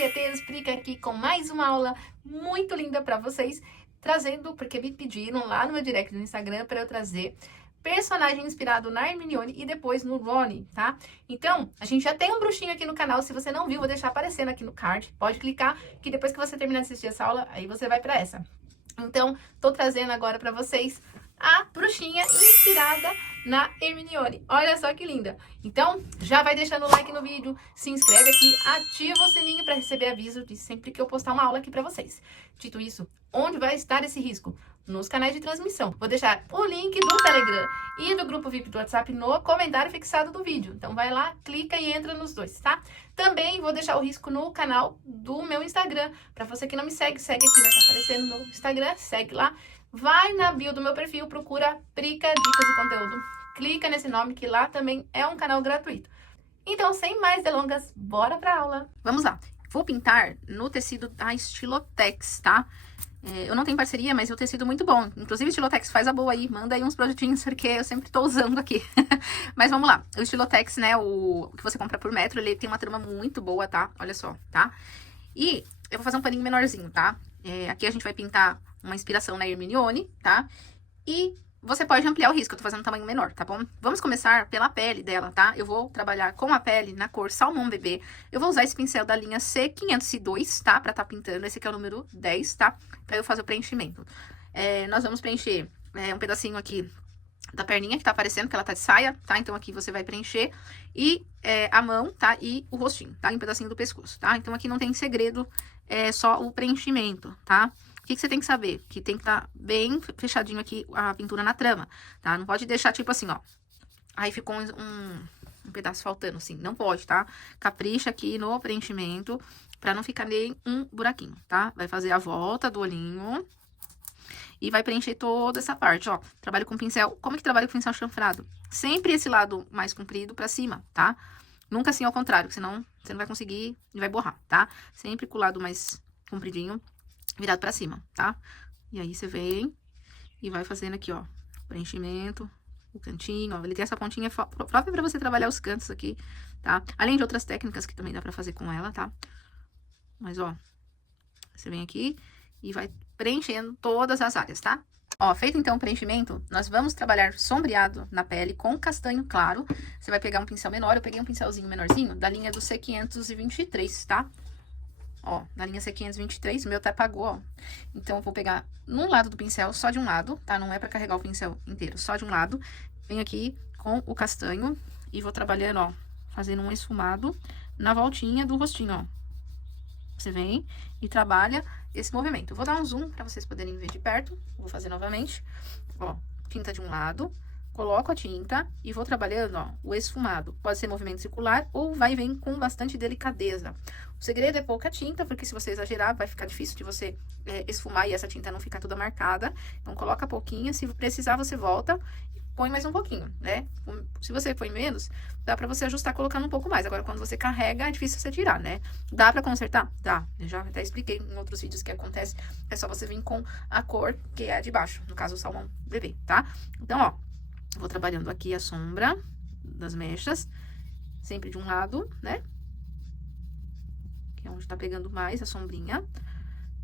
Julieteiros, Prica aqui com mais uma aula muito linda pra vocês, trazendo, porque me pediram lá no meu direct no Instagram pra eu trazer personagem inspirado na Hermione e depois no Rony, tá? Então, a gente já tem um bruxinho aqui no canal, se você não viu, vou deixar aparecendo aqui no card, pode clicar, que depois que você terminar de assistir essa aula, aí você vai pra essa. Então, tô trazendo agora pra vocês a bruxinha inspirada na Hermione. Olha só que linda. Então, já vai deixando o like no vídeo, se inscreve aqui, ativa o sininho para receber aviso de sempre que eu postar uma aula aqui para vocês. Dito isso, onde vai estar esse risco? Nos canais de transmissão. Vou deixar o link do Telegram e do grupo VIP do WhatsApp no comentário fixado do vídeo. Então vai lá, clica e entra nos dois, tá? Também vou deixar o risco no canal do meu Instagram. Para você que não me segue, segue aqui, vai estar aparecendo no Instagram, segue lá. Vai na bio do meu perfil, procura Prica Dicas e Conteúdo. Clica nesse nome que lá também é um canal gratuito. Então, sem mais delongas, bora pra aula. Vamos lá. Vou pintar no tecido da Estilotex, tá? Eu não tenho parceria, mas é um tecido muito bom. Inclusive, Estilotex, faz a boa aí. Manda aí uns produtinhos, porque eu sempre tô usando aqui. Mas vamos lá. O Estilotex, né, o que você compra por metro, ele tem uma trama muito boa, tá? Olha só, tá? E eu vou fazer um paninho menorzinho, tá? Aqui a gente vai pintar uma inspiração na Hermione, tá? E você pode ampliar o risco, eu tô fazendo um tamanho menor, tá bom? Vamos começar pela pele dela, tá? Eu vou trabalhar com a pele na cor Salmão Bebê. Eu vou usar esse pincel da linha C502, tá? Pra tá pintando, esse aqui é o número 10, tá? Pra eu fazer o preenchimento. Nós vamos preencher um pedacinho aqui da perninha que tá aparecendo, que ela tá de saia, tá? Então aqui você vai preencher. E a mão, tá? E o rostinho, tá? E um pedacinho do pescoço, tá? Então aqui não tem segredo, é só o preenchimento, tá? O que você tem que saber? Que tem que estar bem fechadinho aqui a pintura na trama, tá? Não pode deixar tipo assim, ó. Aí ficou um pedaço faltando, assim. Não pode, tá? Capricha aqui no preenchimento pra não ficar nem um buraquinho, tá? Vai fazer a volta do olhinho e vai preencher toda essa parte, ó. Trabalho com pincel. Como que trabalha com pincel chanfrado? Sempre esse lado mais comprido pra cima, tá? Nunca assim ao contrário, senão você não vai conseguir e vai borrar, tá? Sempre com o lado mais compridinho, virado pra cima, tá? E aí você vem e vai fazendo aqui, ó, preenchimento, o cantinho, ó. Ele tem essa pontinha própria pra você trabalhar os cantos aqui, tá? Além de outras técnicas que também dá pra fazer com ela, tá? Mas, ó, você vem aqui e vai preenchendo todas as áreas, tá? Ó, feito então o preenchimento, nós vamos trabalhar sombreado na pele com castanho claro. Você vai pegar um pincel menor, eu peguei um pincelzinho menorzinho da linha do C523, tá? Ó, na linha C523, o meu até apagou, ó. Então, eu vou pegar num lado do pincel, só de um lado, tá? Não é pra carregar o pincel inteiro, só de um lado. Venho aqui com o castanho e vou trabalhando, ó, fazendo um esfumado na voltinha do rostinho, ó. Você vem e trabalha esse movimento. Eu vou dar um zoom pra vocês poderem ver de perto. Vou fazer novamente. Ó, tinta de um lado, coloco a tinta e vou trabalhando, ó, o esfumado. Pode ser movimento circular ou vai e vem com bastante delicadeza. O segredo é pouca tinta, porque se você exagerar, vai ficar difícil de você esfumar e essa tinta não ficar toda marcada. Então, coloca pouquinho, se precisar, você volta e põe mais um pouquinho, né? Se você põe menos, dá pra você ajustar colocando um pouco mais. Agora, quando você carrega, é difícil você tirar, né? Dá pra consertar? Dá. Eu já até expliquei em outros vídeos o que acontece. É só você vir com a cor que é de baixo, no caso, o Salmão Bebê, tá? Então, ó, vou trabalhando aqui a sombra das mechas, sempre de um lado, né? Que é onde tá pegando mais a sombrinha.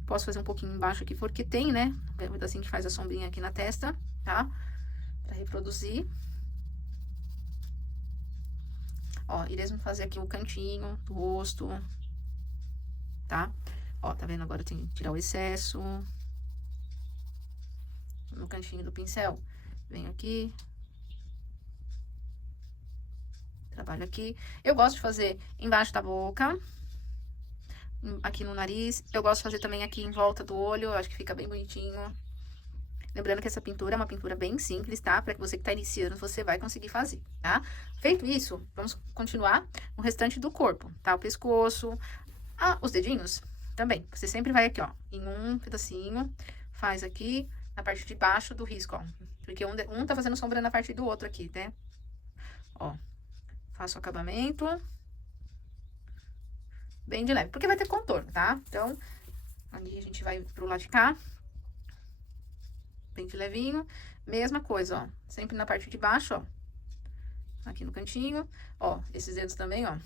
Posso fazer um pouquinho embaixo aqui, porque tem, né? É um pedacinho que faz a sombrinha aqui na testa, tá? Pra reproduzir. Ó, e mesmo fazer aqui o cantinho do rosto, tá? Ó, tá vendo? Agora eu tenho que tirar o excesso. No cantinho do pincel. Venho aqui. Trabalho aqui. Eu gosto de fazer embaixo da boca. Aqui no nariz. Eu gosto de fazer também aqui em volta do olho. Eu acho que fica bem bonitinho. Lembrando que essa pintura é uma pintura bem simples, tá? Pra que você que tá iniciando, você vai conseguir fazer, tá? Feito isso, vamos continuar no restante do corpo, tá? O pescoço, os dedinhos também. Você sempre vai aqui, ó, em um pedacinho, faz aqui na parte de baixo do risco, ó. Porque um tá fazendo sombra na parte do outro aqui, né? Ó, faço o acabamento bem de leve, porque vai ter contorno, tá? Então, ali a gente vai pro lado de cá. Bem de levinho, mesma coisa, ó, sempre na parte de baixo, ó, aqui no cantinho, ó, esses dedos também, ó,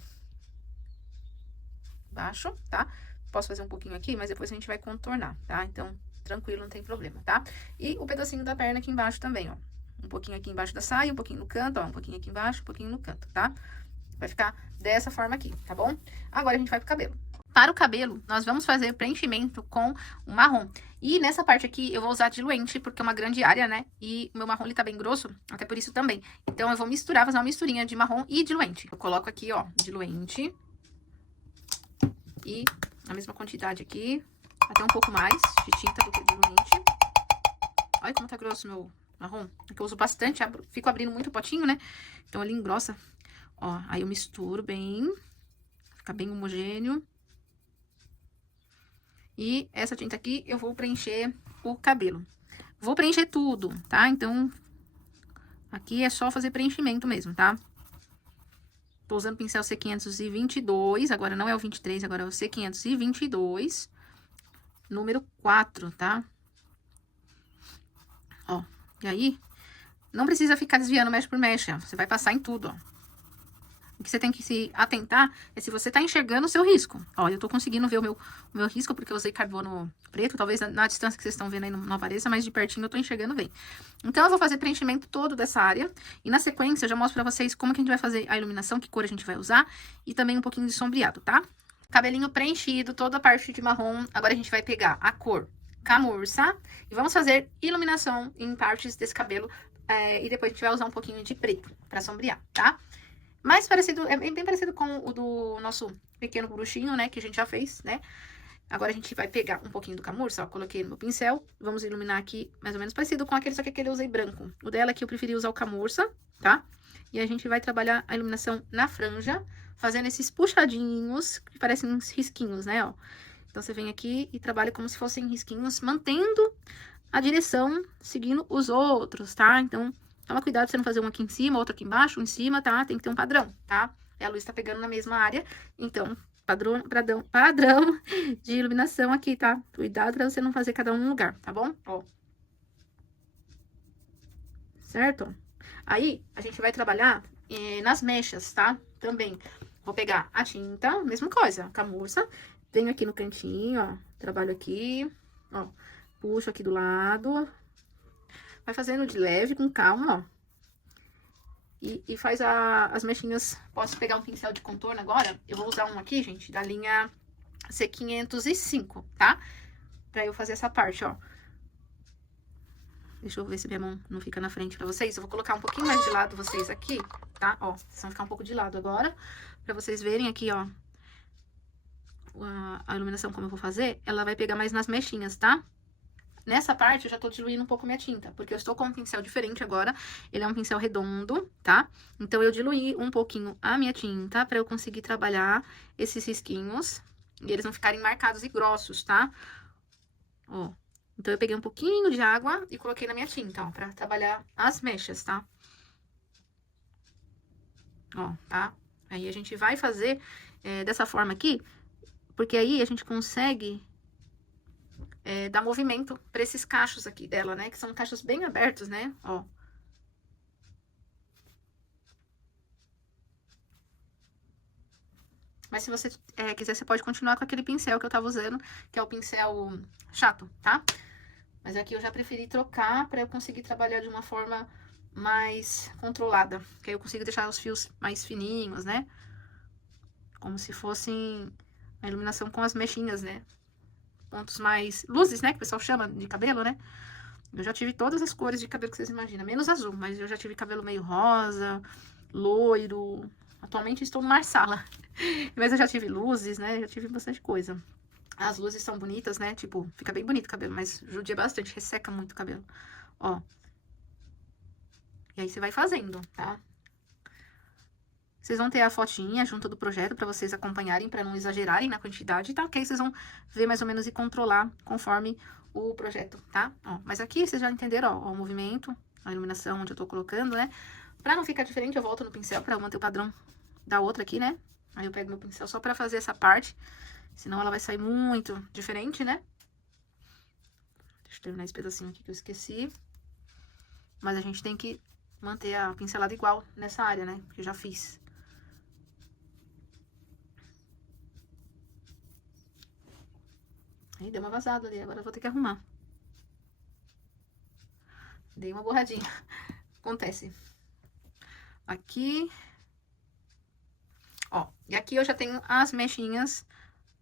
embaixo, tá? Posso fazer um pouquinho aqui, mas depois a gente vai contornar, tá? Então, tranquilo, não tem problema, tá? E o pedacinho da perna aqui embaixo também, ó. Um pouquinho aqui embaixo da saia, um pouquinho no canto, ó. Um pouquinho aqui embaixo, um pouquinho no canto, tá? Vai ficar dessa forma aqui, tá bom? Agora a gente vai pro cabelo. Para o cabelo, nós vamos fazer preenchimento com o marrom. E nessa parte aqui eu vou usar diluente, porque é uma grande área, né? E o meu marrom ele tá bem grosso, até por isso também. Então eu vou misturar, fazer uma misturinha de marrom e diluente. Eu coloco aqui, ó, diluente. E a mesma quantidade aqui, até um pouco mais de tinta do que diluente. Olha como tá grosso o meu marrom. É que eu uso bastante, fico abrindo muito o potinho, né? Então ele engrossa. Ó, aí eu misturo bem, fica bem homogêneo. E essa tinta aqui eu vou preencher o cabelo. Vou preencher tudo, tá? Então, aqui é só fazer preenchimento mesmo, tá? Tô usando pincel C522, agora não é o 23, agora é o C522, número 4, tá? Ó, e aí, não precisa ficar desviando mecha por mecha, você vai passar em tudo, ó. O que você tem que se atentar é se você tá enxergando o seu risco. Ó, eu tô conseguindo ver o meu risco porque eu usei carbono preto. Talvez na distância que vocês estão vendo aí não apareça, mas de pertinho eu tô enxergando bem. Então, eu vou fazer preenchimento todo dessa área. E na sequência, eu já mostro pra vocês como que a gente vai fazer a iluminação, que cor a gente vai usar. E também um pouquinho de sombreado, tá? Cabelinho preenchido, toda a parte de marrom. Agora a gente vai pegar a cor camurça. E vamos fazer iluminação em partes desse cabelo. E depois a gente vai usar um pouquinho de preto pra sombrear, tá? Mais parecido, é bem parecido com o do nosso pequeno bruxinho, né? Que a gente já fez, né? Agora a gente vai pegar um pouquinho do camurça, ó. Coloquei no meu pincel. Vamos iluminar aqui, mais ou menos parecido com aquele, só que aquele eu usei branco. O dela aqui eu preferi usar o camurça, tá? E a gente vai trabalhar a iluminação na franja, fazendo esses puxadinhos, que parecem uns risquinhos, né, ó. Então, você vem aqui e trabalha como se fossem risquinhos, mantendo a direção, seguindo os outros, tá? Então, toma cuidado pra você não fazer um aqui em cima, outro aqui embaixo, um em cima, tá? Tem que ter um padrão, tá? E a luz tá pegando na mesma área, então, padrão de iluminação aqui, tá? Cuidado pra você não fazer cada um no lugar, tá bom? Ó. Certo? Aí, a gente vai trabalhar nas mechas, tá? Também. Vou pegar a tinta, mesma coisa, camurça. Venho aqui no cantinho, ó. Trabalho aqui, ó. Puxo aqui do lado. Vai fazendo de leve, com calma, ó. E faz as mechinhas. Posso pegar um pincel de contorno agora? Eu vou usar um aqui, gente, da linha C505, tá? Pra eu fazer essa parte, ó. Deixa eu ver se minha mão não fica na frente pra vocês. Eu vou colocar um pouquinho mais de lado vocês aqui, tá? Ó, vocês vão ficar um pouco de lado agora. Pra vocês verem aqui, ó. A iluminação como eu vou fazer, ela vai pegar mais nas mechinhas, tá? Nessa parte, eu já tô diluindo um pouco minha tinta, porque eu estou com um pincel diferente agora. Ele é um pincel redondo, tá? Então, eu diluí um pouquinho a minha tinta pra eu conseguir trabalhar esses risquinhos. E eles não ficarem marcados e grossos, tá? Ó. Então, eu peguei um pouquinho de água e coloquei na minha tinta, ó, pra trabalhar as mechas, tá? Ó, tá? Aí, a gente vai fazer dessa forma aqui, porque aí a gente consegue dar movimento pra esses cachos aqui dela, né? Que são cachos bem abertos, né? Ó. Mas se você quiser, você pode continuar com aquele pincel que eu tava usando, que é o pincel chato, tá? Mas aqui eu já preferi trocar pra eu conseguir trabalhar de uma forma mais controlada. Que aí eu consigo deixar os fios mais fininhos, né? Como se fossem a iluminação com as mechinhas, né? Pontos mais... luzes, né? Que o pessoal chama de cabelo, né? Eu já tive todas as cores de cabelo que vocês imaginam. Menos azul, mas eu já tive cabelo meio rosa, loiro. Atualmente estou no Marsala. Mas eu já tive luzes, né? Já tive bastante coisa. As luzes são bonitas, né? Tipo, fica bem bonito o cabelo, mas judia bastante, resseca muito o cabelo. Ó. E aí você vai fazendo, tá? Vocês vão ter a fotinha junto do projeto pra vocês acompanharem, pra não exagerarem na quantidade, tá? Ok? Vocês vão ver mais ou menos e controlar conforme o projeto, tá? Ó, mas aqui vocês já entenderam, ó, o movimento, a iluminação onde eu tô colocando, né? Pra não ficar diferente, eu volto no pincel pra eu manter o padrão da outra aqui, né? Aí eu pego meu pincel só pra fazer essa parte, senão ela vai sair muito diferente, né? Deixa eu terminar esse pedacinho aqui que eu esqueci. Mas a gente tem que manter a pincelada igual nessa área, né? Que eu já fiz. Aí deu uma vazada ali, agora eu vou ter que arrumar. Dei uma borradinha. Acontece. Aqui. Ó, e aqui eu já tenho as mechinhas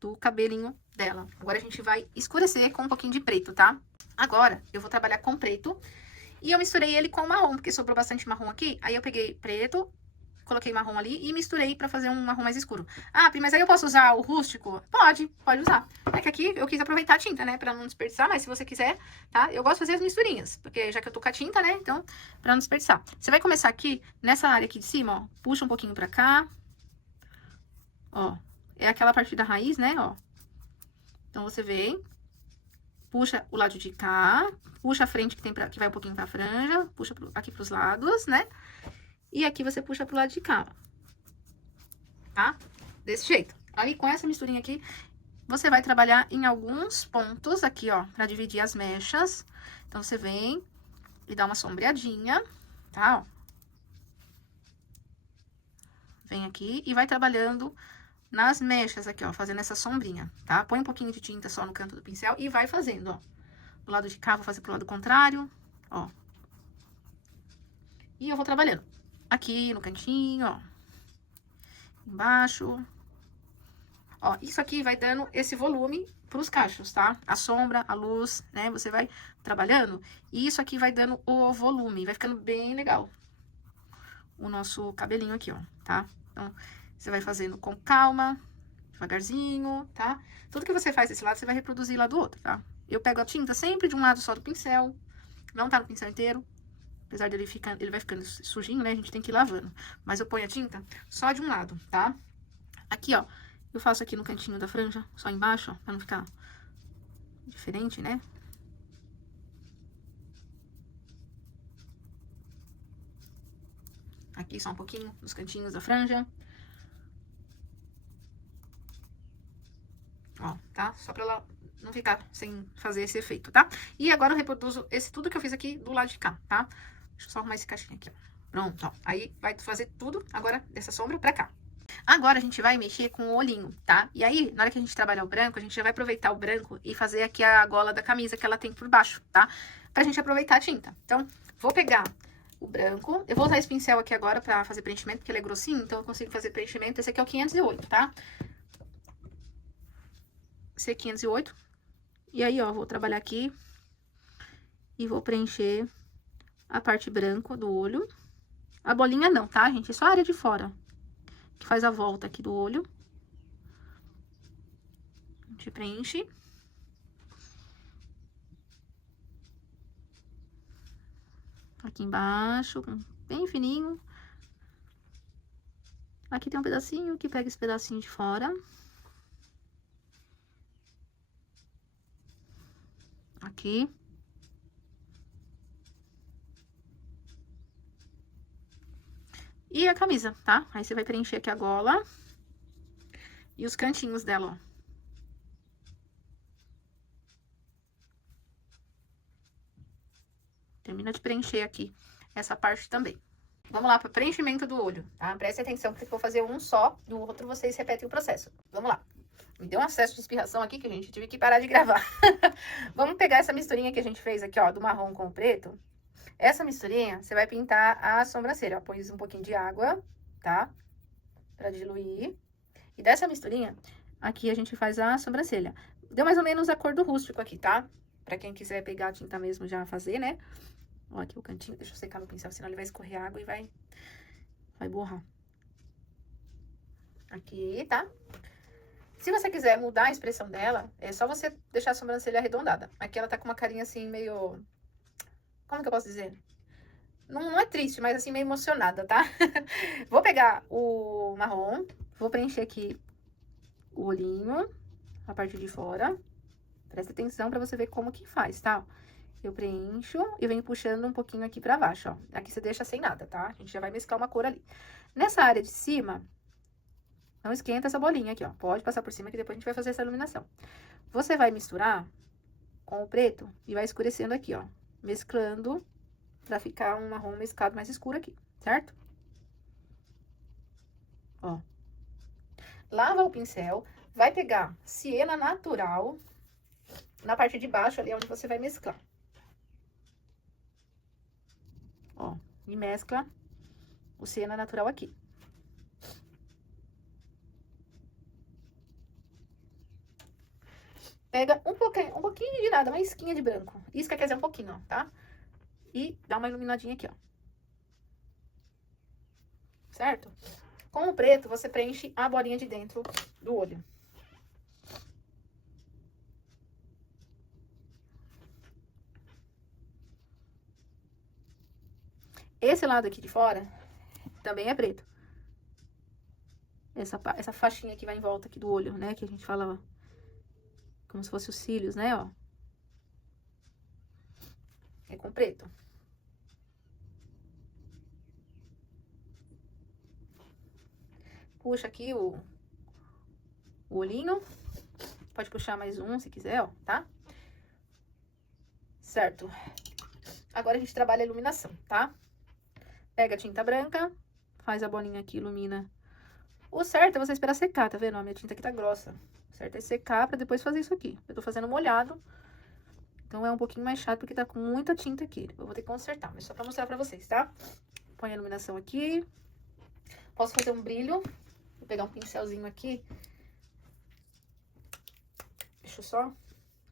do cabelinho dela. Agora a gente vai escurecer com um pouquinho de preto, tá? Agora eu vou trabalhar com preto. E eu misturei ele com marrom, porque sobrou bastante marrom aqui. Aí eu peguei preto, coloquei marrom ali e misturei pra fazer um marrom mais escuro. Ah, Pri, mas aí eu posso usar o rústico? Pode usar. É que aqui eu quis aproveitar a tinta, né, pra não desperdiçar, mas se você quiser, tá? Eu gosto de fazer as misturinhas, porque já que eu tô com a tinta, né, então, pra não desperdiçar. Você vai começar aqui, nessa área aqui de cima, ó, puxa um pouquinho pra cá. Ó, é aquela parte da raiz, né, ó. Então, você vem, puxa o lado de cá, puxa a frente que vai um pouquinho pra franja, puxa aqui pros lados, né? E aqui você puxa pro lado de cá, tá? Desse jeito. Aí, com essa misturinha aqui, você vai trabalhar em alguns pontos aqui, ó, pra dividir as mechas. Então, você vem e dá uma sombreadinha, tá? Ó. Vem aqui e vai trabalhando nas mechas aqui, ó, fazendo essa sombrinha, tá? Põe um pouquinho de tinta só no canto do pincel e vai fazendo, ó. Do lado de cá, vou fazer pro lado contrário, ó. E eu vou trabalhando aqui no cantinho, ó. Embaixo. Ó, isso aqui vai dando esse volume pros cachos, tá? A sombra, a luz, né? Você vai trabalhando e isso aqui vai dando o volume. Vai ficando bem legal o nosso cabelinho aqui, ó, tá? Então, você vai fazendo com calma, devagarzinho, tá? Tudo que você faz desse lado, você vai reproduzir lá do outro, tá? Eu pego a tinta sempre de um lado só do pincel, não tá no pincel inteiro. Apesar dele ele vai ficando sujinho, né? A gente tem que ir lavando. Mas eu ponho a tinta só de um lado, tá? Aqui, ó, eu faço aqui no cantinho da franja, só embaixo, ó, pra não ficar diferente, né? Aqui só um pouquinho nos cantinhos da franja. Ó, tá? Só pra ela não ficar sem fazer esse efeito, tá? E agora eu reproduzo tudo que eu fiz aqui do lado de cá, tá? Deixa eu só arrumar esse cachinho aqui, ó. Pronto, ó. Aí vai fazer tudo agora dessa sombra pra cá. Agora a gente vai mexer com o olhinho, tá? E aí, na hora que a gente trabalhar o branco, a gente já vai aproveitar o branco e fazer aqui a gola da camisa que ela tem por baixo, tá? Pra gente aproveitar a tinta. Então, vou pegar o branco. Eu vou usar esse pincel aqui agora pra fazer preenchimento, porque ele é grossinho, então eu consigo fazer preenchimento. Esse aqui é o 508, tá? Esse é 508. E aí, ó, vou trabalhar aqui e vou preencher a parte branca do olho. A bolinha não, tá, gente? É só a área de fora, que faz a volta aqui do olho. A gente preenche. Aqui embaixo, bem fininho. Aqui tem um pedacinho que pega esse pedacinho de fora. Aqui. E a camisa, tá? Aí você vai preencher aqui a gola. E os cantinhos dela, ó. Termina de preencher aqui essa parte também. Vamos lá para preenchimento do olho, tá? Preste atenção, porque eu vou fazer um só, do outro vocês repetem o processo. Vamos lá. Me deu um acesso de inspiração aqui que a gente tive que parar de gravar. Vamos pegar essa misturinha que a gente fez aqui, ó, do marrom com o preto. Essa misturinha, você vai pintar a sobrancelha, ó. Põe um pouquinho de água, tá? Pra diluir. E dessa misturinha, aqui a gente faz a sobrancelha. Deu mais ou menos a cor do rústico aqui, tá? Pra quem quiser pegar a tinta mesmo já fazer, né? Ó, aqui o cantinho. Deixa eu secar meu pincel, senão ele vai escorrer água e vai borrar. Aqui, tá? Se você quiser mudar a expressão dela, é só você deixar a sobrancelha arredondada. Aqui ela tá com uma carinha assim, meio... Como que eu posso dizer? Não é triste, mas assim, meio emocionada, tá? Vou pegar o marrom, vou preencher aqui o olhinho, a parte de fora. Presta atenção pra você ver como que faz, tá? Eu preencho e venho puxando um pouquinho aqui pra baixo, ó. Aqui você deixa sem nada, tá? A gente já vai mesclar uma cor ali. Nessa área de cima, não esquenta essa bolinha aqui, ó. Pode passar por cima que depois a gente vai fazer essa iluminação. Você vai misturar com o preto e vai escurecendo aqui, ó. Mesclando pra ficar um marrom mesclado mais escuro aqui, certo? Ó. Lava o pincel, vai pegar siena natural na parte de baixo ali, onde você vai mesclar. Ó, e mescla o siena natural aqui. Pega um pouquinho de nada, uma isquinha de branco. Isca quer dizer um pouquinho, ó, tá? E dá uma iluminadinha aqui, ó. Certo? Com o preto, você preenche a bolinha de dentro do olho. Esse lado aqui de fora também é preto. Essa faixinha que vai em volta aqui do olho, né? Que a gente fala, ó, como se fosse os cílios, né, ó. É com preto. Puxa aqui o olhinho. Pode puxar mais um se quiser, ó, tá? Certo. Agora a gente trabalha a iluminação, tá? Pega a tinta branca, faz a bolinha aqui, ilumina. O certo é você esperar secar, tá vendo? A minha tinta aqui tá grossa. O certo é secar pra depois fazer isso aqui. Eu tô fazendo molhado, então é um pouquinho mais chato porque tá com muita tinta aqui. Eu vou ter que consertar, mas só pra mostrar pra vocês, tá? Põe a iluminação aqui. Posso fazer um brilho. Vou pegar um pincelzinho aqui. Deixa eu só...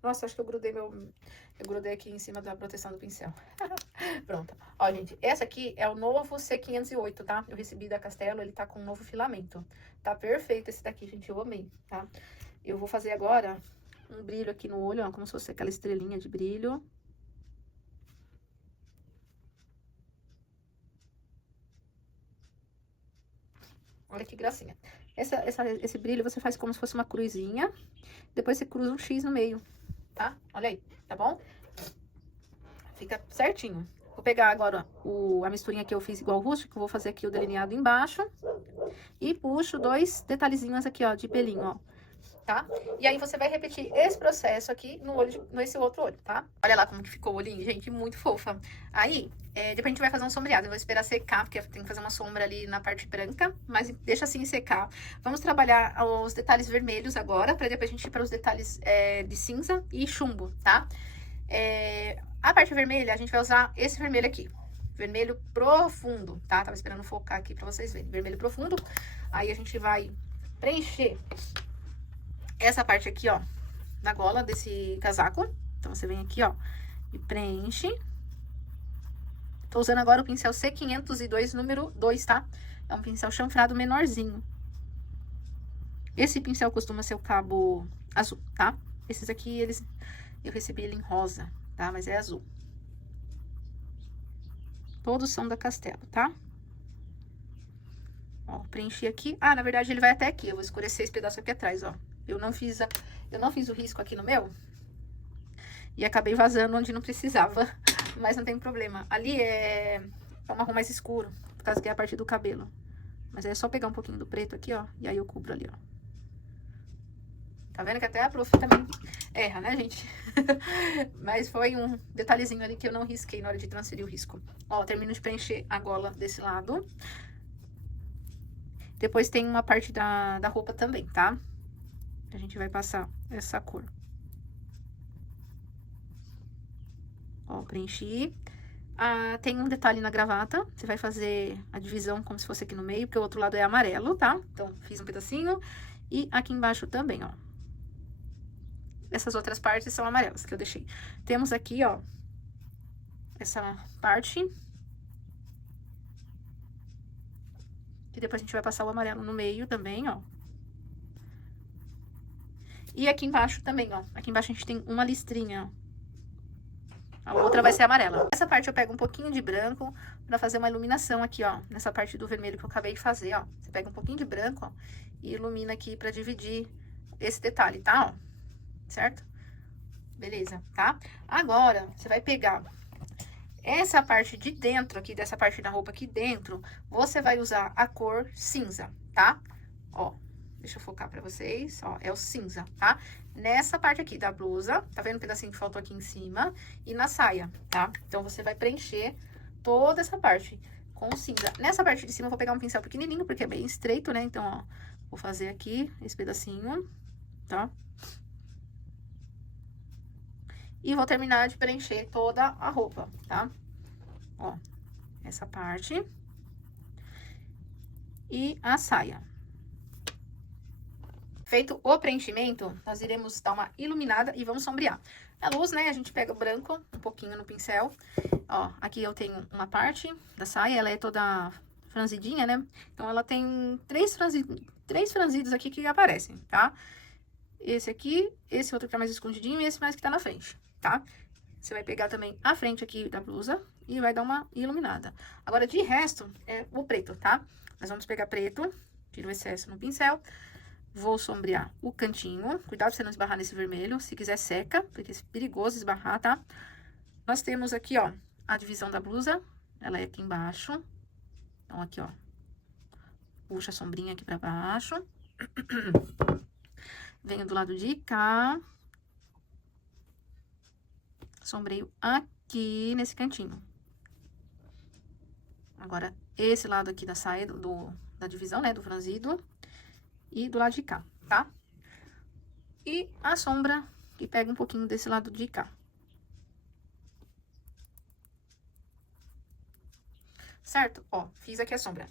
Nossa, acho que eu grudei aqui em cima da proteção do pincel. Pronto. Ó, gente, essa aqui é o novo C508, tá? Eu recebi da Castelo, ele tá com um novo filamento. Tá perfeito esse daqui, gente, eu amei, tá? Eu vou fazer agora um brilho aqui no olho, ó, como se fosse aquela estrelinha de brilho. Olha que gracinha. Esse brilho você faz como se fosse uma cruzinha, depois você cruza um X no meio, tá? Olha aí, tá bom? Fica certinho. Vou pegar agora a misturinha que eu fiz igual rústico, vou fazer aqui o delineado embaixo. E puxo 2 detalhezinhos aqui, ó, de pelinho, ó. Tá? E aí você vai repetir esse processo aqui nesse outro olho, tá? Olha lá como que ficou o olhinho, gente, muito fofa. Aí, depois a gente vai fazer um sombreado. Eu vou esperar secar, porque tem que fazer uma sombra ali na parte branca, mas deixa assim secar. Vamos trabalhar os detalhes vermelhos agora, pra depois a gente ir para os detalhes de cinza e chumbo, tá? A parte vermelha, a gente vai usar esse vermelho aqui. Vermelho profundo, tá? Tava esperando focar aqui pra vocês verem. Vermelho profundo. Aí a gente vai preencher essa parte aqui, ó, da gola desse casaco. Então, você vem aqui, ó, e preenche. Tô usando agora o pincel C502, número 2, tá? É um pincel chanfrado menorzinho. Esse pincel costuma ser o cabo azul, tá? Esses aqui, eu recebi ele em rosa, tá? Mas é azul. Todos são da Castelo, tá? Ó, preenchi aqui. Ah, na verdade, ele vai até aqui. Eu vou escurecer esse pedaço aqui atrás, ó. Eu não fiz o risco aqui no meu. E acabei vazando onde não precisava. Mas não tem problema. Ali é um marrom mais escuro, por causa que é a parte do cabelo. Mas aí é só pegar um pouquinho do preto aqui, ó. E aí eu cubro ali, ó. Tá vendo que até a prof também erra, né, gente? Mas foi um detalhezinho ali que eu não risquei na hora de transferir o risco. Ó, termino de preencher a gola desse lado. Depois tem uma parte da roupa também, tá? A gente vai passar essa cor. Ó, preenchi. Ah, tem um detalhe na gravata. Você vai fazer a divisão como se fosse aqui no meio, porque o outro lado é amarelo, tá? Então, fiz um pedacinho. E aqui embaixo também, ó. Essas outras partes são amarelas que eu deixei. Temos aqui, ó, essa parte. E depois a gente vai passar o amarelo no meio também, ó. E aqui embaixo também, ó. Aqui embaixo a gente tem uma listrinha, ó. A outra vai ser amarela. Essa parte eu pego um pouquinho de branco pra fazer uma iluminação aqui, ó. Nessa parte do vermelho que eu acabei de fazer, ó. Você pega um pouquinho de branco, ó. E ilumina aqui pra dividir esse detalhe, tá? Ó. Certo? Beleza, tá? Agora, você vai pegar essa parte de dentro aqui, dessa parte da roupa aqui dentro, você vai usar a cor cinza, tá? Ó, deixa eu focar pra vocês, ó, é o cinza, tá? Nessa parte aqui da blusa, tá vendo o pedacinho que faltou aqui em cima? E na saia, tá? Então, você vai preencher toda essa parte com cinza. Nessa parte de cima, eu vou pegar um pincel pequenininho, porque é bem estreito, né? Então, ó, vou fazer aqui esse pedacinho, tá? E vou terminar de preencher toda a roupa, tá? Ó, essa parte. E a saia. Feito o preenchimento, nós iremos dar uma iluminada e vamos sombrear. A luz, né, a gente pega o branco, um pouquinho no pincel. Ó, aqui eu tenho uma parte da saia, ela é toda franzidinha, né? Então, ela tem três franzidos aqui que aparecem, tá? Esse aqui, esse outro que tá mais escondidinho e esse mais que tá na frente, tá? Você vai pegar também a frente aqui da blusa e vai dar uma iluminada. Agora, de resto, é o preto, tá? Nós vamos pegar preto, tira o excesso no pincel. Vou sombrear o cantinho. Cuidado pra você não esbarrar nesse vermelho. Se quiser, seca, porque é perigoso esbarrar, tá? Nós temos aqui, ó, a divisão da blusa. Ela é aqui embaixo. Então, aqui, ó. Puxa a sombrinha aqui pra baixo. Venho do lado de cá. Sombreio aqui nesse cantinho. Agora, esse lado aqui da saia, da divisão, né, do franzido. E do lado de cá, tá? E a sombra que pega um pouquinho desse lado de cá. Certo? Ó, fiz aqui a sombra.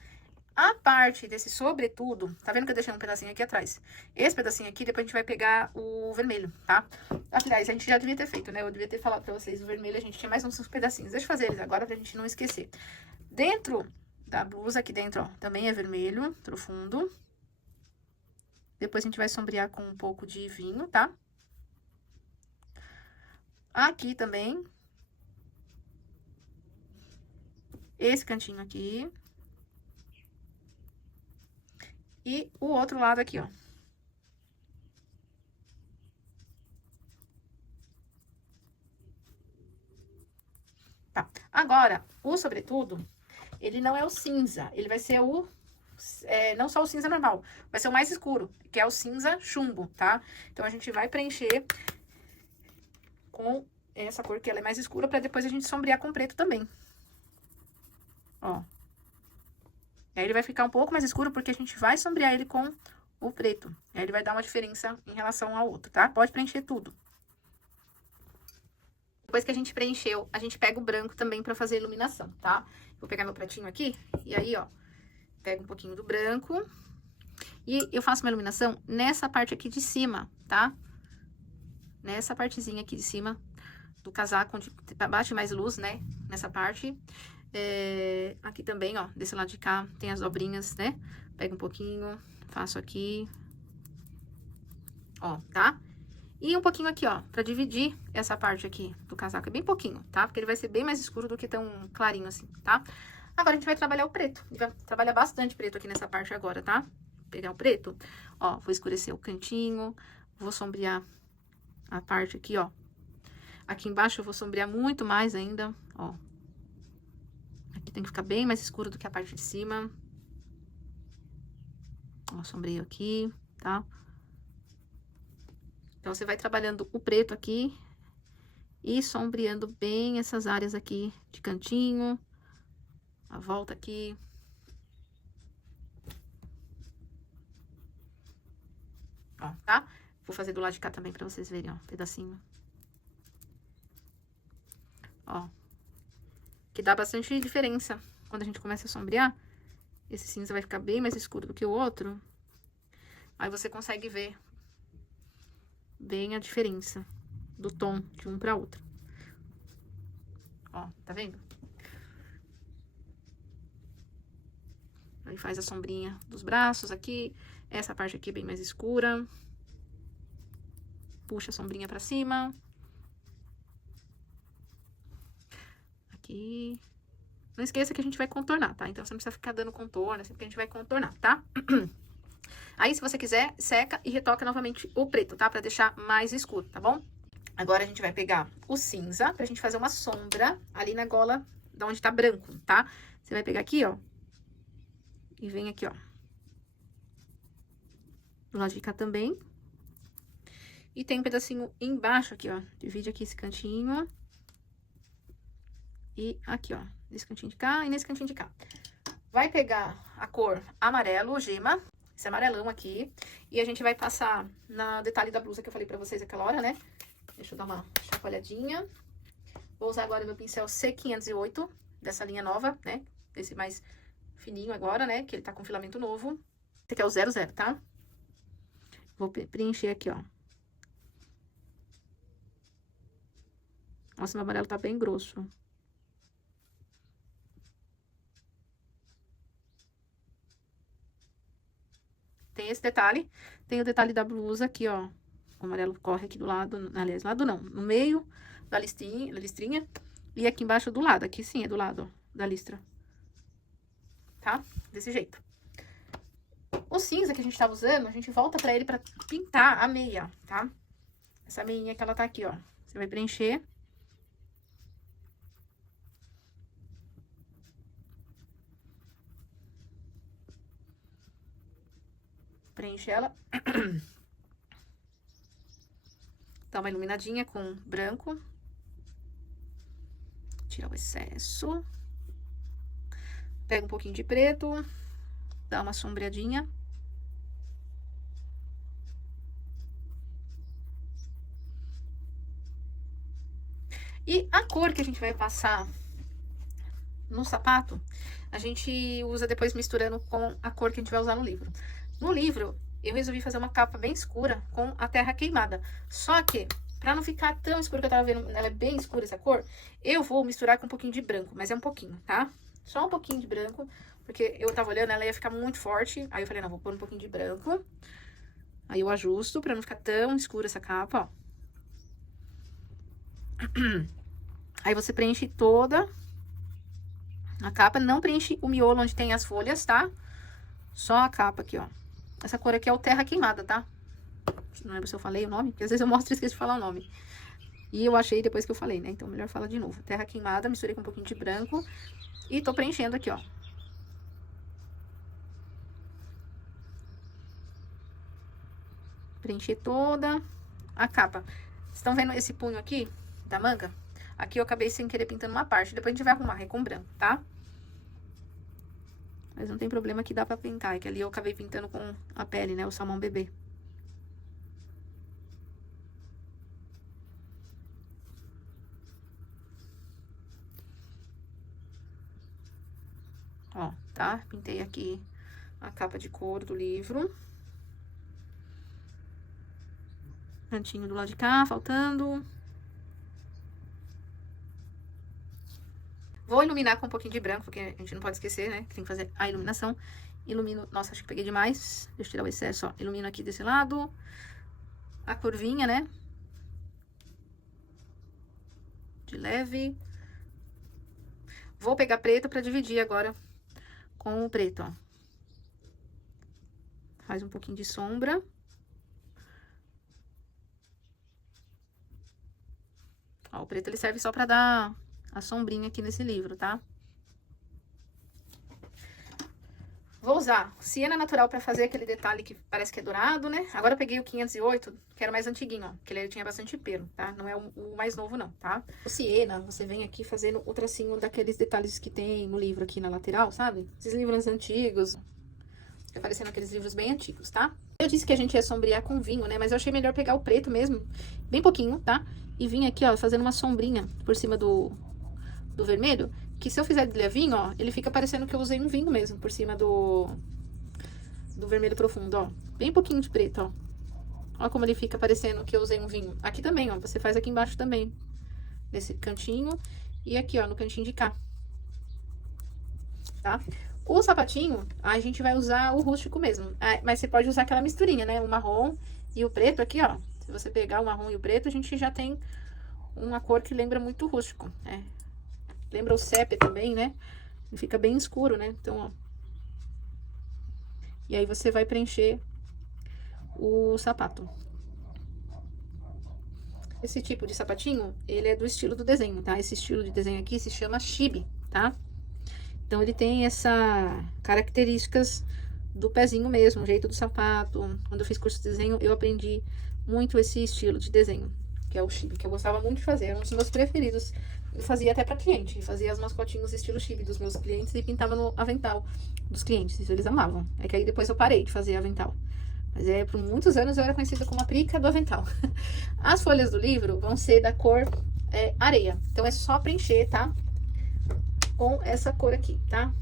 A parte desse sobretudo, tá vendo que eu deixei um pedacinho aqui atrás? Esse pedacinho aqui, depois a gente vai pegar o vermelho, tá? Aliás, a gente já devia ter feito, né? Eu devia ter falado pra vocês, o vermelho a gente tinha mais uns pedacinhos. Deixa eu fazer eles agora pra gente não esquecer. Dentro da blusa, aqui dentro, ó, também é vermelho, profundo. Depois a gente vai sombrear com um pouco de vinho, tá? Aqui também. Esse cantinho aqui. E o outro lado aqui, ó. Tá. Agora, o sobretudo, ele não é o cinza. Ele vai ser o... não só o cinza normal, vai ser o mais escuro, que é o cinza chumbo, tá? Então, a gente vai preencher com essa cor que ela é mais escura, pra depois a gente sombrear com preto também. Ó. Aí, ele vai ficar um pouco mais escuro, porque a gente vai sombrear ele com o preto. Aí, ele vai dar uma diferença em relação ao outro, tá? Pode preencher tudo. Depois que a gente preencheu, a gente pega o branco também pra fazer a iluminação, tá? Vou pegar meu pratinho aqui, e aí, ó, pego um pouquinho do branco. E eu faço uma iluminação nessa parte aqui de cima, tá? Nessa partezinha aqui de cima do casaco, onde bate mais luz, né? Nessa parte. Aqui também, ó, desse lado de cá, tem as dobrinhas, né? Pego um pouquinho, faço aqui. Ó, tá? E um pouquinho aqui, ó, pra dividir essa parte aqui do casaco. É bem pouquinho, tá? Porque ele vai ser bem mais escuro do que tão clarinho assim, tá? Agora, a gente vai trabalhar o preto. A gente vai trabalhar bastante preto aqui nessa parte agora, tá? Vou pegar o preto, ó, vou escurecer o cantinho, vou sombrear a parte aqui, ó. Aqui embaixo eu vou sombrear muito mais ainda, ó. Aqui tem que ficar bem mais escuro do que a parte de cima. Ó, sombreio aqui, tá? Então, você vai trabalhando o preto aqui e sombreando bem essas áreas aqui de cantinho. A volta aqui. Ó, tá? Vou fazer do lado de cá também pra vocês verem, ó, um pedacinho. Ó. Que dá bastante diferença quando a gente começa a sombrear. Esse cinza vai ficar bem mais escuro do que o outro. Aí você consegue ver bem a diferença do tom de um pra outro. Ó, tá vendo? Aí faz a sombrinha dos braços aqui. Essa parte aqui é bem mais escura. Puxa a sombrinha pra cima. Aqui. Não esqueça que a gente vai contornar, tá? Então, você não precisa ficar dando contorno, assim, porque a gente vai contornar, tá? Aí, se você quiser, seca e retoca novamente o preto, tá? Pra deixar mais escuro, tá bom? Agora, a gente vai pegar o cinza pra gente fazer uma sombra ali na gola da onde tá branco, tá? Você vai pegar aqui, ó. E vem aqui, ó. Do lado de cá também. E tem um pedacinho embaixo aqui, ó. Divide aqui esse cantinho. E aqui, ó. Nesse cantinho de cá e nesse cantinho de cá. Vai pegar a cor amarelo, gema. Esse amarelão aqui. E a gente vai passar no detalhe da blusa que eu falei pra vocês aquela hora, né? Deixa eu dar uma chacoalhadinha. Vou usar agora meu pincel C508, dessa linha nova, né? Esse mais fininho agora, né? Que ele tá com filamento novo. Esse aqui é o 00, tá? Vou preencher aqui, ó. Nossa, meu amarelo tá bem grosso. Tem esse detalhe. Tem o detalhe da blusa aqui, ó. O amarelo corre aqui do lado, aliás, lado não, no meio da listrinha. E aqui embaixo do lado, aqui sim, é do lado, ó, da listra. Tá? Desse jeito. O cinza que a gente tava usando, a gente volta pra ele pra pintar a meia, tá? Essa meinha que ela tá aqui, ó. Você vai preencher. Preenche ela. Dá uma iluminadinha com branco. Tira o excesso. Pega um pouquinho de preto. Dá uma sombreadinha. E a cor que a gente vai passar no sapato, a gente usa depois misturando com a cor que a gente vai usar no livro. No livro, eu resolvi fazer uma capa bem escura com a terra queimada. Só que, pra não ficar tão escura que eu tava vendo, ela é bem escura essa cor, eu vou misturar com um pouquinho de branco, mas é um pouquinho, tá? Só um pouquinho de branco, porque eu tava olhando, ela ia ficar muito forte. Aí eu falei, não, vou pôr um pouquinho de branco. Aí eu ajusto pra não ficar tão escura essa capa, ó. Aí você preenche toda a capa, não preenche o miolo onde tem as folhas, tá? Só a capa aqui, ó. Essa cor aqui é o terra queimada, tá? Não lembro se eu falei o nome, porque às vezes eu mostro e esqueço de falar o nome. E eu achei depois que eu falei, né? Então, melhor falar de novo. Terra queimada, misturei com um pouquinho de branco. E tô preenchendo aqui, ó. Preencher toda a capa. Vocês estão vendo esse punho aqui da manga? Aqui eu acabei sem querer pintando uma parte. Depois a gente vai arrumar, é com branco, tá? Mas não tem problema que dá pra pintar. É que ali eu acabei pintando com a pele, né? O salmão bebê. Ó, tá? Pintei aqui a capa de couro do livro. Cantinho do lado de cá, faltando. Vou iluminar com um pouquinho de branco, porque a gente não pode esquecer, né? Que tem que fazer a iluminação. Ilumino... Nossa, acho que peguei demais. Deixa eu tirar o excesso, ó. Ilumino aqui desse lado. A curvinha, né? De leve. Vou pegar preto pra dividir agora com o preto, ó. Faz um pouquinho de sombra. Ó, o preto ele serve só pra dar a sombrinha aqui nesse livro, tá? Vou usar siena natural pra fazer aquele detalhe que parece que é dourado, né? Agora eu peguei o 508, que era mais antiguinho, ó. Que ele tinha bastante pelo, tá? Não é o mais novo, não, tá? O siena, você vem aqui fazendo o tracinho daqueles detalhes que tem no livro aqui na lateral, sabe? Esses livros antigos. Fica parecendo aqueles livros bem antigos, tá? Eu disse que a gente ia sombrear com vinho, né? Mas eu achei melhor pegar o preto mesmo, bem pouquinho, tá? E vim aqui, ó, fazendo uma sombrinha por cima do vermelho. Que se eu fizer de levinho, ó, ele fica parecendo que eu usei um vinho mesmo por cima do vermelho profundo, ó. Bem pouquinho de preto, ó. Ó como ele fica parecendo que eu usei um vinho. Aqui também, ó, você faz aqui embaixo também. Nesse cantinho. E aqui, ó, no cantinho de cá. Tá? O sapatinho, a gente vai usar o rústico mesmo. Mas você pode usar aquela misturinha, né? O marrom e o preto aqui, ó. Se você pegar o marrom e o preto, a gente já tem uma cor que lembra muito o rústico, né? Lembra o sépia também, né? E fica bem escuro, né? Então, ó. E aí você vai preencher o sapato. Esse tipo de sapatinho, ele é do estilo do desenho, tá? Esse estilo de desenho aqui se chama chibi, tá? Então, ele tem essas características do pezinho mesmo, o jeito do sapato. Quando eu fiz curso de desenho, eu aprendi muito esse estilo de desenho, que é o chibi, que eu gostava muito de fazer, era um dos meus preferidos. Eu fazia até pra cliente, fazia as mascotinhos estilo chibi dos meus clientes e pintava no avental dos clientes, isso eles amavam. É que aí depois eu parei de fazer avental. Mas por muitos anos eu era conhecida como a Prica do avental. As folhas do livro vão ser da cor areia. Então, é só preencher, tá? Com essa cor aqui, tá?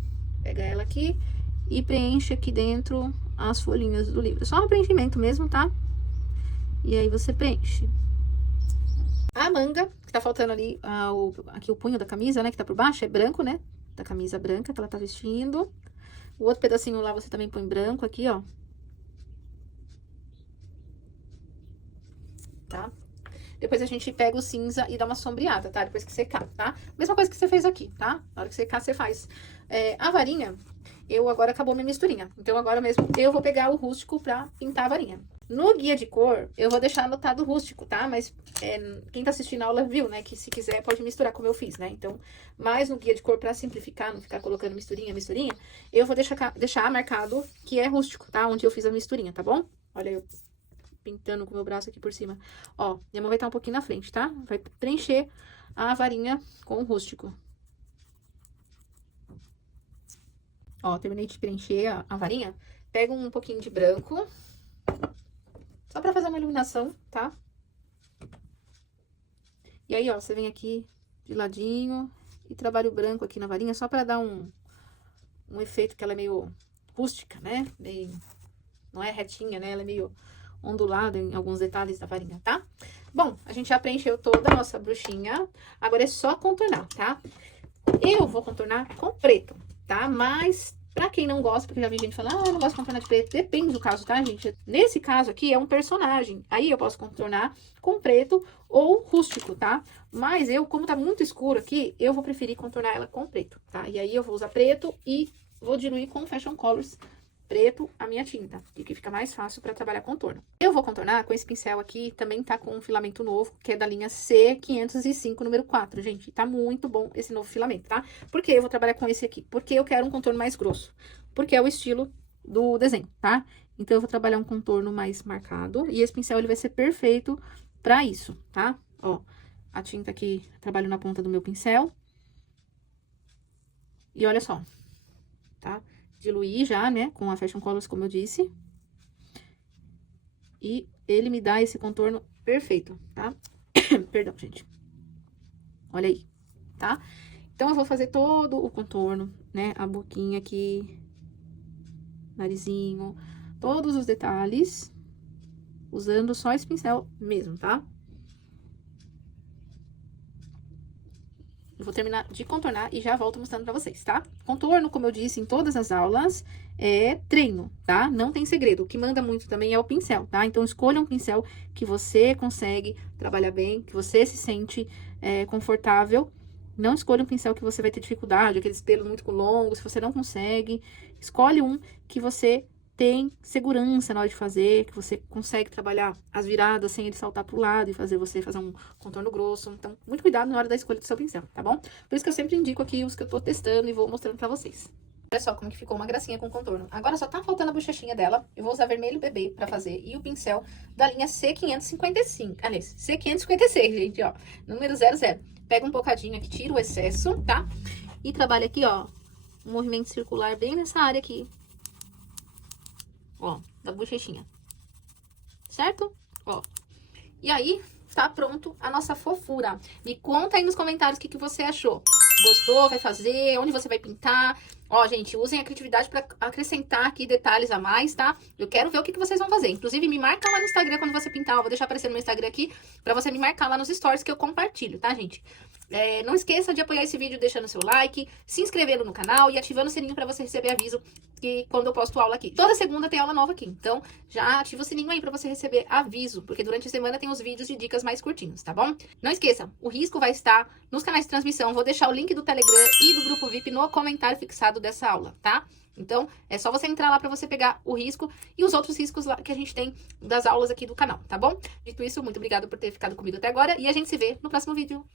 Pega ela aqui e preenche aqui dentro as folhinhas do livro. Só um preenchimento mesmo, tá? E aí você preenche. A manga, que tá faltando ali, aqui o punho da camisa, né, que tá por baixo, é branco, né? Da camisa branca que ela tá vestindo. O outro pedacinho lá você também põe branco aqui, ó. Tá? Depois a gente pega o cinza e dá uma sombreada, tá? Depois que secar, tá? Mesma coisa que você fez aqui, tá? Na hora que secar, você faz. A varinha, agora acabou minha misturinha. Então, agora mesmo, eu vou pegar o rústico pra pintar a varinha. No guia de cor, eu vou deixar anotado o rústico, tá? Mas quem tá assistindo a aula viu, né? Que se quiser, pode misturar como eu fiz, né? Então, mas no guia de cor, pra simplificar, não ficar colocando misturinha, eu vou deixar marcado que é rústico, tá? Onde eu fiz a misturinha, tá bom? Olha eu pintando com o meu braço aqui por cima. Ó, minha mão vai estar um pouquinho na frente, tá? Vai preencher a varinha com o rústico. Ó, terminei de preencher a varinha. Pega um pouquinho de branco. Só pra fazer uma iluminação, tá? E aí, ó, você vem aqui de ladinho e trabalha o branco aqui na varinha, só pra dar um efeito que ela é meio rústica, né? Meio, não é retinha, né? Ela é meio ondulada em alguns detalhes da varinha, tá? Bom, a gente já preencheu toda a nossa bruxinha. Agora é só contornar, tá? Eu vou contornar com preto, tá? Mas pra quem não gosta, porque já vi gente falando, eu não gosto de contornar de preto. Depende do caso, tá, gente? Nesse caso aqui é um personagem. Aí eu posso contornar com preto ou rústico, tá? Mas como tá muito escuro aqui, eu vou preferir contornar ela com preto, tá? E aí eu vou usar preto e vou diluir com Fashion Colors preto a minha tinta, e que fica mais fácil para trabalhar contorno. Eu vou contornar com esse pincel aqui, também tá com um filamento novo, que é da linha C505, número 4, gente. Tá muito bom esse novo filamento, tá? Por que eu vou trabalhar com esse aqui? Porque eu quero um contorno mais grosso, porque é o estilo do desenho, tá? Então, eu vou trabalhar um contorno mais marcado, e esse pincel, ele vai ser perfeito pra isso, tá? Ó, a tinta aqui, trabalho na ponta do meu pincel. E olha só, tá? Diluir já, né, com a Fashion Colors, como eu disse. E ele me dá esse contorno perfeito, tá? Perdão, gente. Olha aí, tá? Então, eu vou fazer todo o contorno, né, a boquinha aqui, narizinho, todos os detalhes, usando só esse pincel mesmo, tá? Eu vou terminar de contornar e já volto mostrando pra vocês, tá? Contorno, como eu disse em todas as aulas, é treino, tá? Não tem segredo. O que manda muito também é o pincel, tá? Então, escolha um pincel que você consegue trabalhar bem, que você se sente confortável. Não escolha um pincel que você vai ter dificuldade, aqueles pelos muito longos, se você não consegue. Escolhe um que você tem segurança na hora de fazer, que você consegue trabalhar as viradas sem ele saltar pro lado e você fazer um contorno grosso. Então, muito cuidado na hora da escolha do seu pincel, tá bom? Por isso que eu sempre indico aqui os que eu tô testando e vou mostrando pra vocês. Olha só como que ficou uma gracinha com contorno. Agora só tá faltando a bochechinha dela. Eu vou usar vermelho bebê pra fazer. E o pincel da linha C555. Aliás, C556, gente, ó. Número 00. Pega um bocadinho aqui, tira o excesso, tá? E trabalha aqui, ó, um movimento circular bem nessa área aqui. Ó, da bochechinha. Certo? Ó. E aí, tá pronto a nossa fofura. Me conta aí nos comentários o que você achou. Gostou? Vai fazer? Onde você vai pintar? Ó, gente, usem a criatividade pra acrescentar aqui detalhes a mais, tá? Eu quero ver o que vocês vão fazer. Inclusive, me marca lá no Instagram quando você pintar. Eu vou deixar aparecer no meu Instagram aqui pra você me marcar lá nos stories que eu compartilho, tá, gente? Não esqueça de apoiar esse vídeo deixando seu like, se inscrevendo no canal e ativando o sininho pra você receber aviso que quando eu posto aula aqui. Toda segunda tem aula nova aqui, então já ativa o sininho aí pra você receber aviso, porque durante a semana tem os vídeos de dicas mais curtinhos, tá bom? Não esqueça, o risco vai estar nos canais de transmissão, vou deixar o link do Telegram e do grupo VIP no comentário fixado dessa aula, tá? Então, é só você entrar lá pra você pegar o risco e os outros riscos lá que a gente tem das aulas aqui do canal, tá bom? Dito isso, muito obrigada por ter ficado comigo até agora e a gente se vê no próximo vídeo.